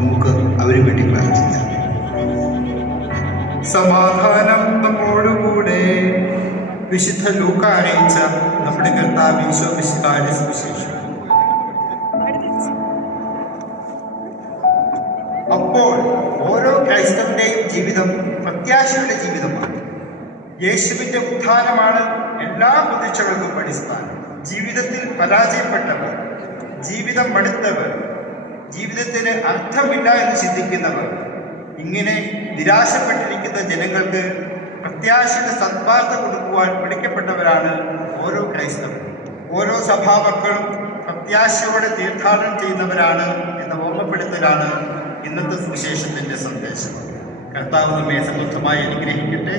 നമുക്ക് അവരെ വേണ്ടി പ്രാർത്ഥിക്കാം. സമാധാനം നമ്മോടുകൂടെ. വിശുദ്ധ ലൂക്ക അറിയിച്ച നമ്മുടെ കർത്താവ് ഈശോ മിശിഹായുടെ സുവിശേഷം. അപ്പോൾ ഓരോ ക്രൈസ്തവന്റെയും ജീവിതം പ്രത്യാശയുടെ ജീവിതമാണ്. യേശുവിന്റെ ഉത്ഥാനമാണ് എല്ലാ പ്രതീക്ഷകൾക്കും അടിസ്ഥാനം. ജീവിതത്തിൽ പരാജയപ്പെട്ടവർ, ജീവിതം മടുത്തവർ, ജീവിതത്തിന് അർത്ഥമില്ല എന്ന് ചിന്തിക്കുന്നവർ, ഇങ്ങനെ നിരാശപ്പെട്ടിരിക്കുന്ന ജനങ്ങൾക്ക് പ്രത്യാശയുടെ സദ്വാർത്ത കൊടുക്കുവാൻ വിളിക്കപ്പെട്ടവരാണ് ഓരോ ക്രൈസ്തവരും. ഓരോ സഭാമക്കളും പ്രത്യാശയോടെ തീർത്ഥാടനം ചെയ്യുന്നവരാണ് എന്ന ഓർമ്മപ്പെടുത്തലാണ് ഇന്നത്തെ സുവിശേഷത്തിന്റെ സന്ദേശം. കർത്താവ് നമ്മെ സമൃദ്ധമായി അനുഗ്രഹിക്കട്ടെ.